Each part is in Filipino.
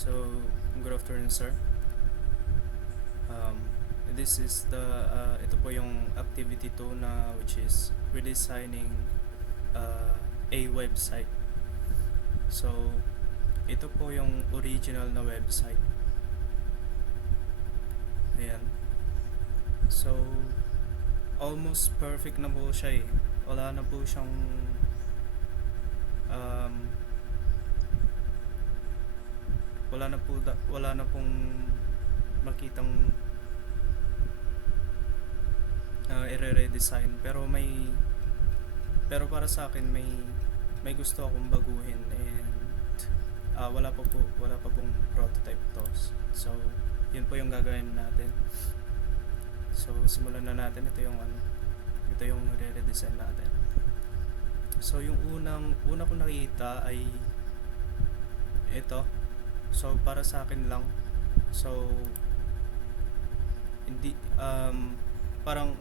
So, good afternoon, sir. Um, this is ito po yung activity 2 na which is redesigning a website. So, ito po yung original na website. Ayan. So, almost perfect na po siya eh. Wala na po siyang um, wala na pong makitang i-redesign, pero para sa akin may gusto akong baguhin, and wala pa pong prototype to. So yun po yung gagawin natin. So simulan na natin. Ito yung re-redesign natin. So yung una ko nakita ay ito. So para sa akin lang. So hindi parang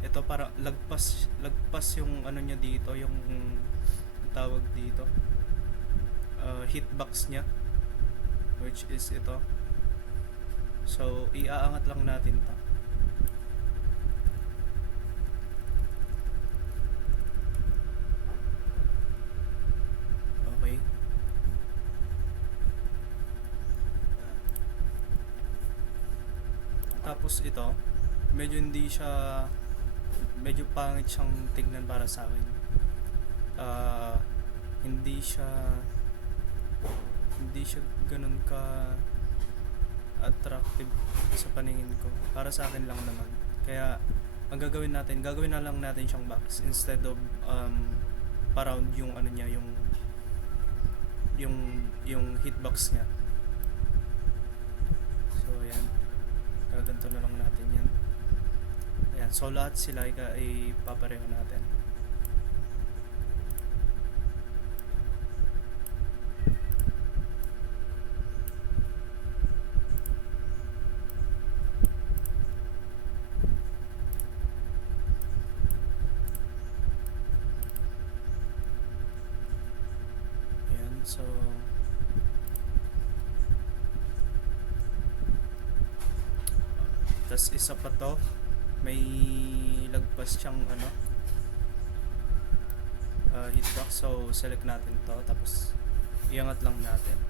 ito para lagpas yung ano niya dito, yung tawag dito, hitbox niya, which is ito. So iaangat lang natin to. Okay. Tapos ito, medyo pangit siyang tignan para sa akin. Hindi siya ganun ka attractive sa paningin ko. Para sa akin lang naman. Kaya ang gagawin na lang natin siyang box instead of pa-round yung ano niya, yung hitbox niya. So ayan, gaganto na lang natin yan. Ayan, so lahat sila ay papareho natin. Ayan, so tas isa pa to, may lagpas siyang hitbox. So select natin to, tapos iangat lang natin.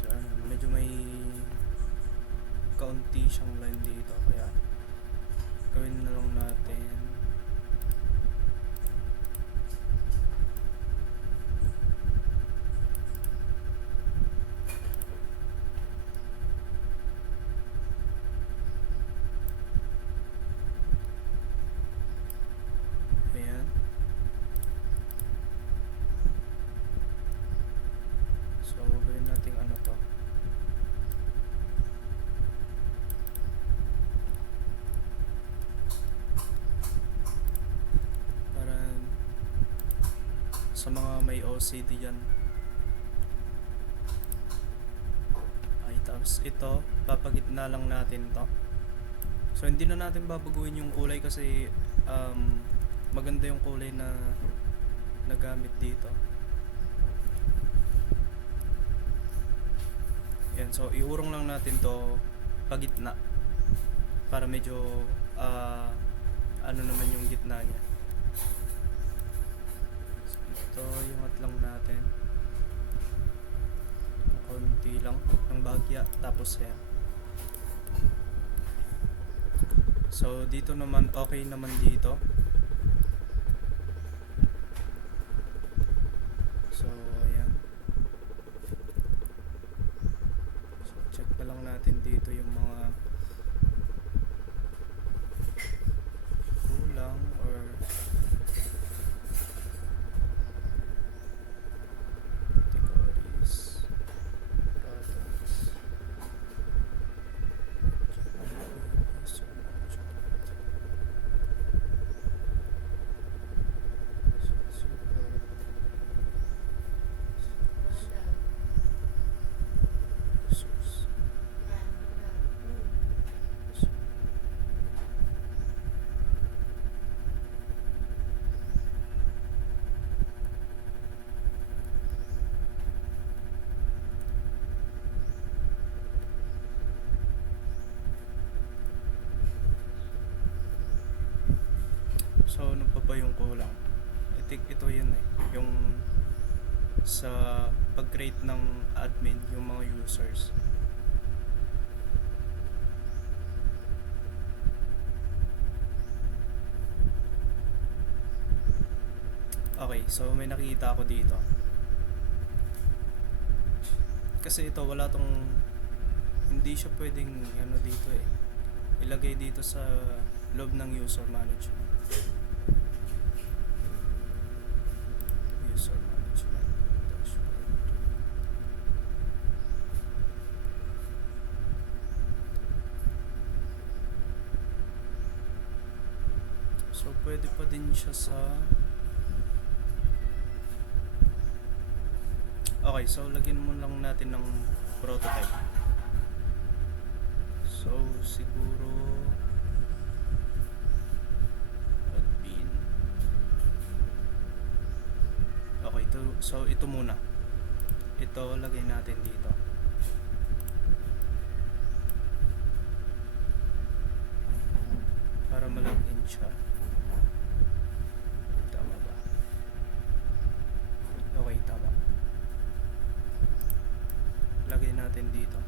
So medyo may kaunti siyang line dito, kaya gawin na lang natin ayan. So gawin natin to, para sa mga may OCD yan. Ay, tapos ito, papagitna lang natin to. So hindi na natin babaguhin yung kulay kasi maganda yung kulay na nagamit dito. Yan, so iurong lang natin to pagitna para medyo ano naman yung gitna niya. So, ito iangat lang natin konti lang ng bahagya, tapos yan. So dito naman okay naman dito. So ayan, so check na lang natin dito yung mga kulang or categories, products. ba yung kulang? I think ito yun eh. Yung sa pag-create ng admin, yung mga users. Okay, so may nakita ako dito. Kasi ito wala tong, hindi siya pwedeng ano dito eh. Ilagay dito sa loob ng user management. User management dashboard. So pwede pa din siya sa, okay, so lagyan mo lang natin ng prototype. So siguro admin. Okay, so ito muna. Ito lagay natin dito. Para malagin siya. Tama ba? Okay, tama. Lagay natin dito.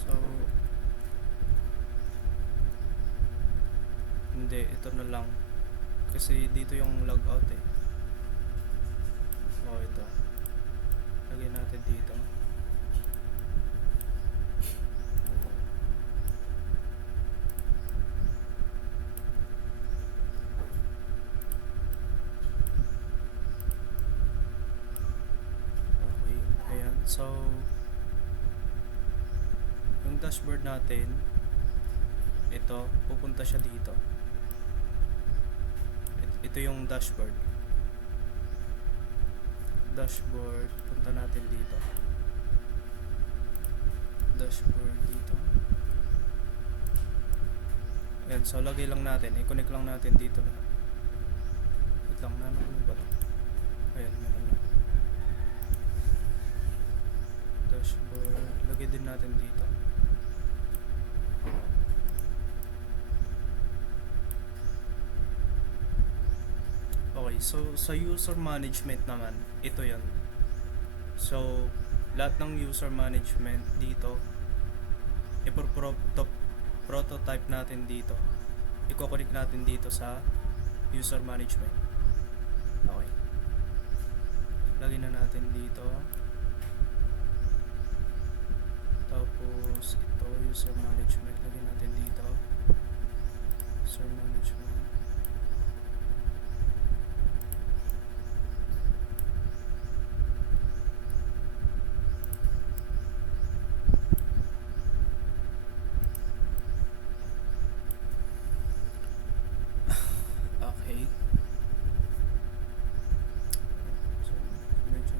So hindi, ito na lang. Kasi dito yung logout eh. Oh, ito. Lagay natin dito. Okay, ayan. So yung dashboard natin, ito, pupunta siya dito. Ito yung dashboard. Dashboard, punta natin dito. Dashboard dito. Ayan, so lagay lang natin, i-connect lang natin dito lahat. Wait lang, ano ba ito? Ayan, meron na. Dashboard, lagay din natin dito. Okay, so sa user management naman, ito yan. So, lahat ng user management dito, prototype natin dito. I-connect natin dito sa user management. Okay. Lagay na natin dito. Tapos, ito, user management. Lagay natin dito. User management. Okay. So, medyo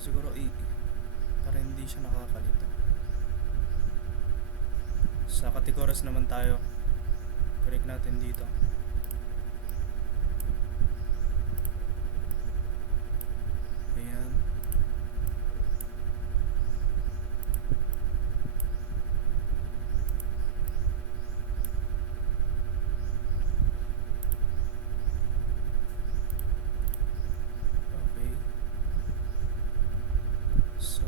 siguro para hindi siya nakakalito. Sa categories naman tayo. Connect natin dito. Ayan. Okay. So,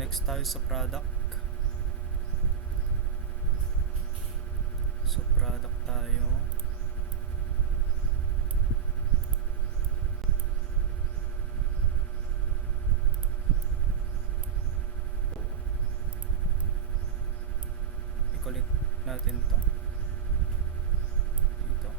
next tayo sa product. So, product tayo. I-collect natin to dito.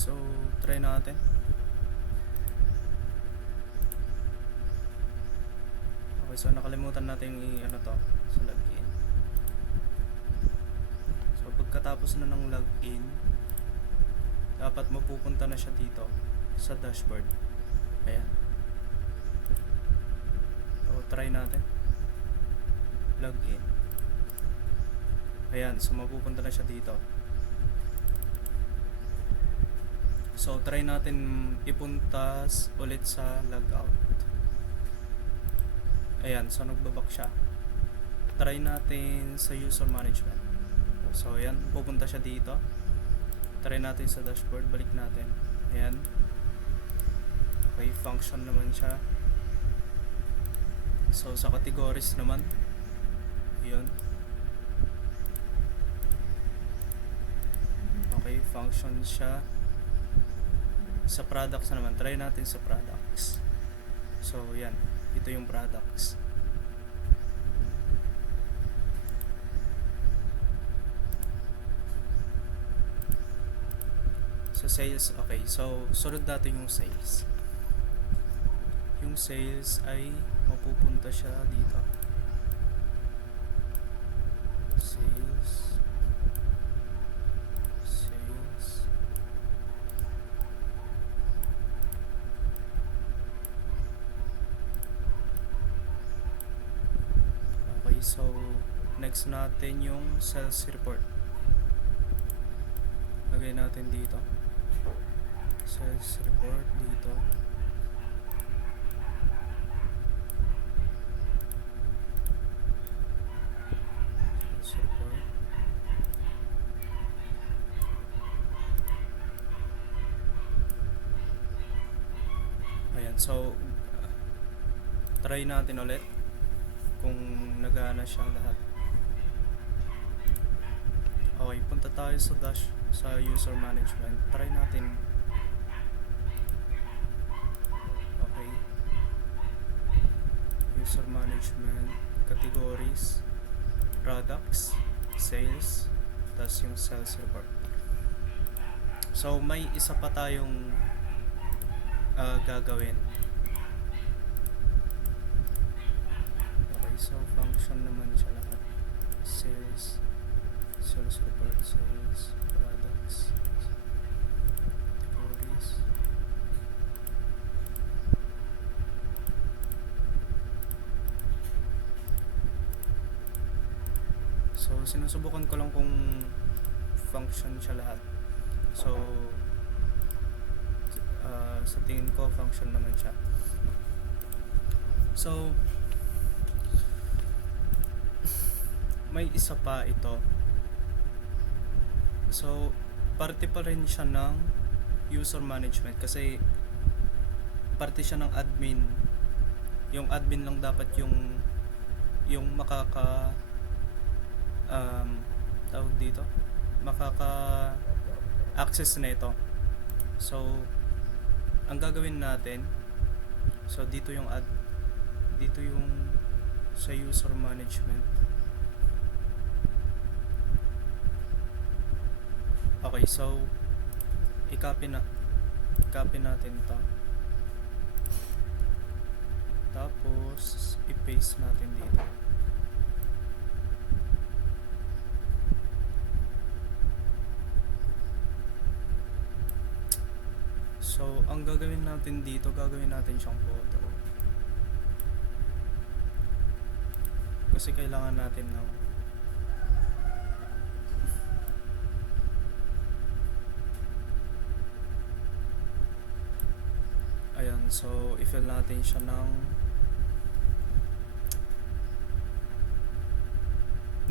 so try natin. Okay, so nakalimutan natin yung ano to sa login. So pagkatapos na ng login, dapat mapupunta na siya dito sa dashboard. Ayan. So try natin. Login. Ayan, so mapupunta na siya dito. So try natin ipunta ulit sa logout. Ayan, so nagbabak siya. Try natin sa user management. So ayan, pupunta siya dito. Try natin sa dashboard, balik natin. Ayan. Okay, function naman siya. So sa categories naman, yun. Okay, function siya. Sa products naman, try natin sa products. So yan, ito yung products. So sales, okay. So sunod natin yung sales. Yung sales ay mapupunta siya dito. Sales. Okay, so next natin yung sales report. Lagay natin dito. Sales report dito. Sales report. Ayan, so try natin ulit kung nagana siya lahat. Okay, punta tayo sa user management. Try natin. Okay. User management, categories, products, sales, tas yung sales report. So may isa pa tayong gagawin. Okay, so function naman siya lahat. Sales report, sales, products, categories. So sinusubukan ko lang kung function siya lahat. So sa tingin ko function naman siya. So may isa pa ito. So parte pa rin siya ng user management kasi parte siya ng admin. Yung admin lang dapat yung makaka tawag dito, makaka-access na ito. So ang gagawin natin, so dito yung sa user management. Okay, so i-copy natin to, tapos i-paste natin dito. So ang gagawin natin dito, gagawin natin siyang photo kasi kailangan natin ng ayan, so i-fill natin siya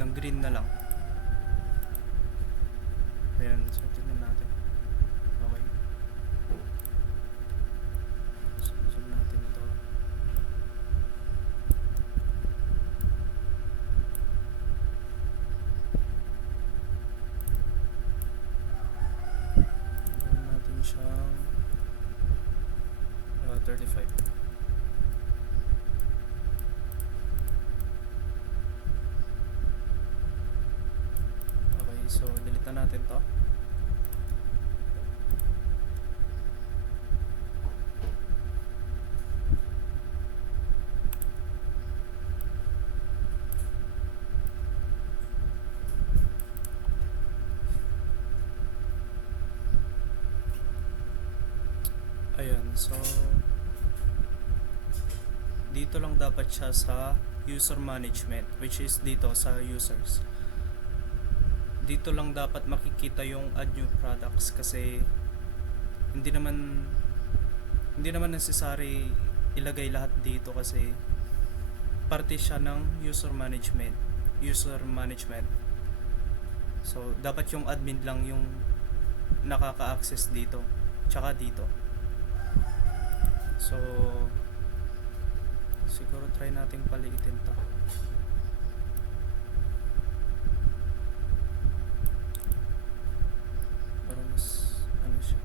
ng green na lang. Ayan, so tingnan natin. Okay, so zoom natin ito. Gawin natin siyang 35. Okay, so delete na natin to. So dito lang dapat siya sa user management, which is dito sa users. Dito lang dapat makikita yung add new products kasi hindi naman necessary ilagay lahat dito kasi parte siya ng user management. So dapat yung admin lang yung nakaka-access dito tsaka dito. So siguro try nating paliitin to para mas ano siya.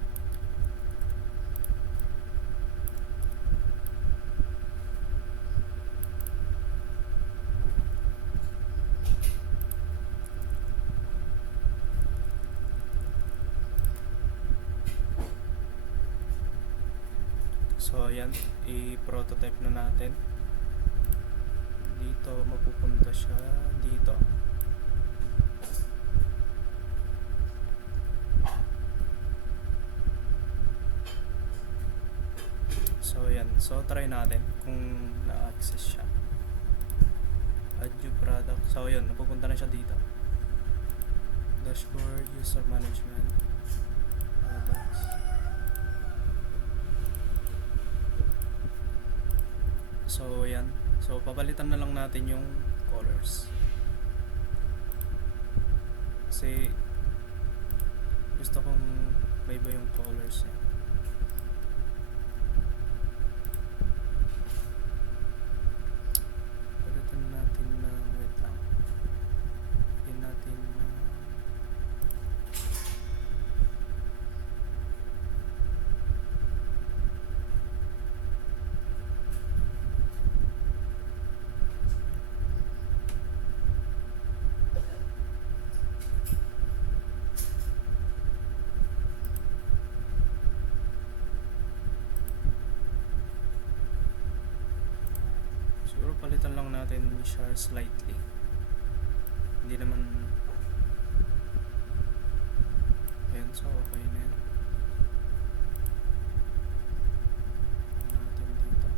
So ayan, i-prototype na natin. Dito mapupunta siya dito. So ayan, so try natin kung na-access siya. Add new product. So ayan, napupunta na siya dito. Dashboard, user management, products. So ayan, so papalitan na lang natin yung colors kasi gusto kong may iba yung colors niya. Palitan natin na wait lang, yun natin na siguro palitan lang natin siya slightly, hindi naman ayan, so okay na yan. Natin dito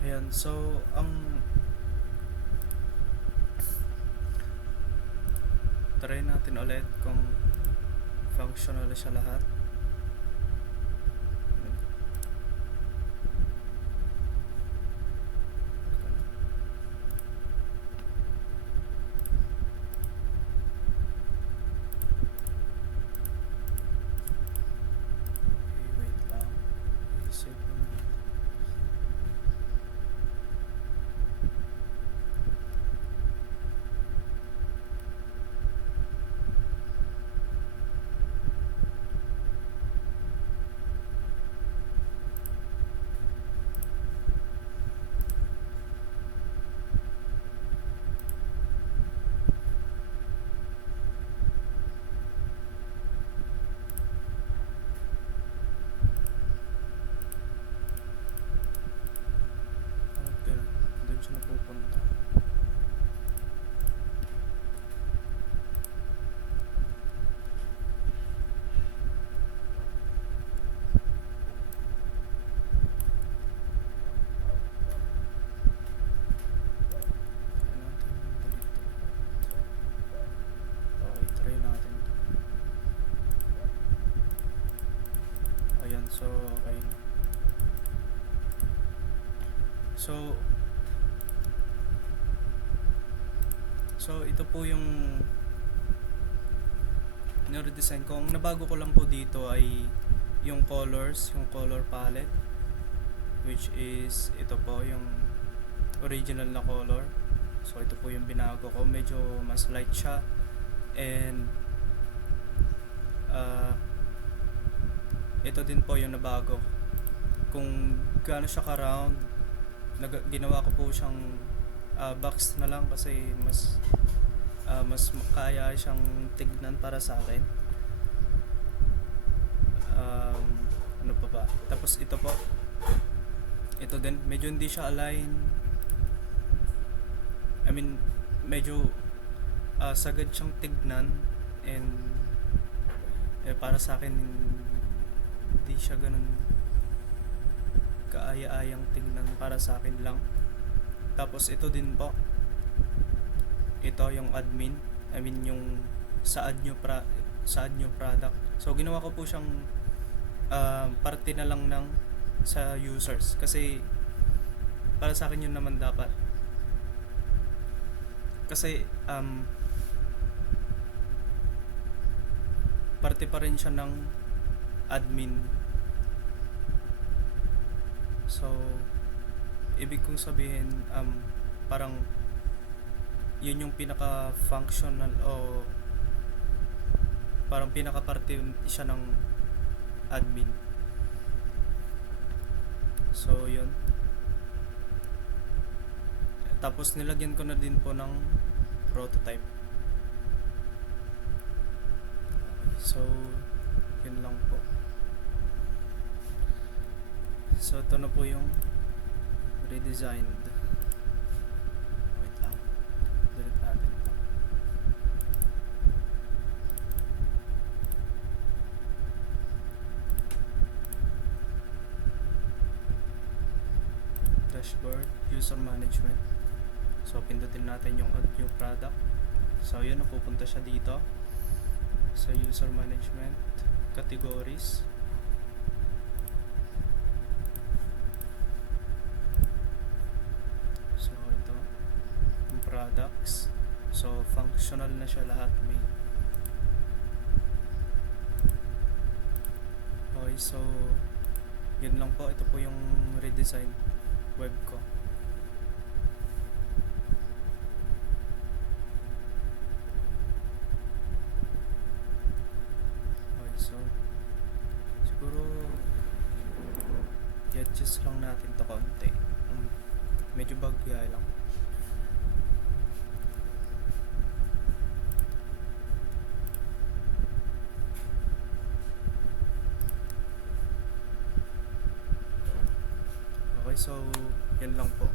ayan. So try natin ulit kung functional siya lahat. Okay, wait lang. I-save ko na. So, ito po yung nire-design ko. Ang nabago ko lang po dito ay yung colors, yung color palette, which is ito po yung original na color. So ito po yung binago ko, medyo mas light siya, and ito din po yung nabago. Kung gaano siya ka-round, ginawa ko po siyang box na lang kasi mas makaya siyang tignan para sa akin. Ano pa ba? Tapos ito po, ito din, medyo hindi siya align. I mean, medyo sagad siyang tignan, and para sa akin hindi siya ganun kaaya-ayang tignan para sa akin lang. Tapos ito din po, ito yung admin, I mean yung sa ad new product. So ginawa ko po siyang parte na lang ng sa users, kasi para sa akin yun naman dapat, kasi parte pa rin siya ng admin. So ibig kong sabihin, parang yun yung pinaka functional, o parang pinaka parte siya ng admin. So yun, tapos nilagyan ko na din po ng prototype. So yun lang po. So ito na po yung redesigned. Wait lang, delete natin ito. Dashboard, user management. So pindutin natin yung add new product. So yun, napupunta siya dito sa user management, categories. So ito yung products. So functional na siya lahat, may. Okay, so yun lang po. Ito po yung redesign web ko. Okay, so siguro i-adjust lang natin to konti. Medyo bagya lang. Okay, so yan lang po.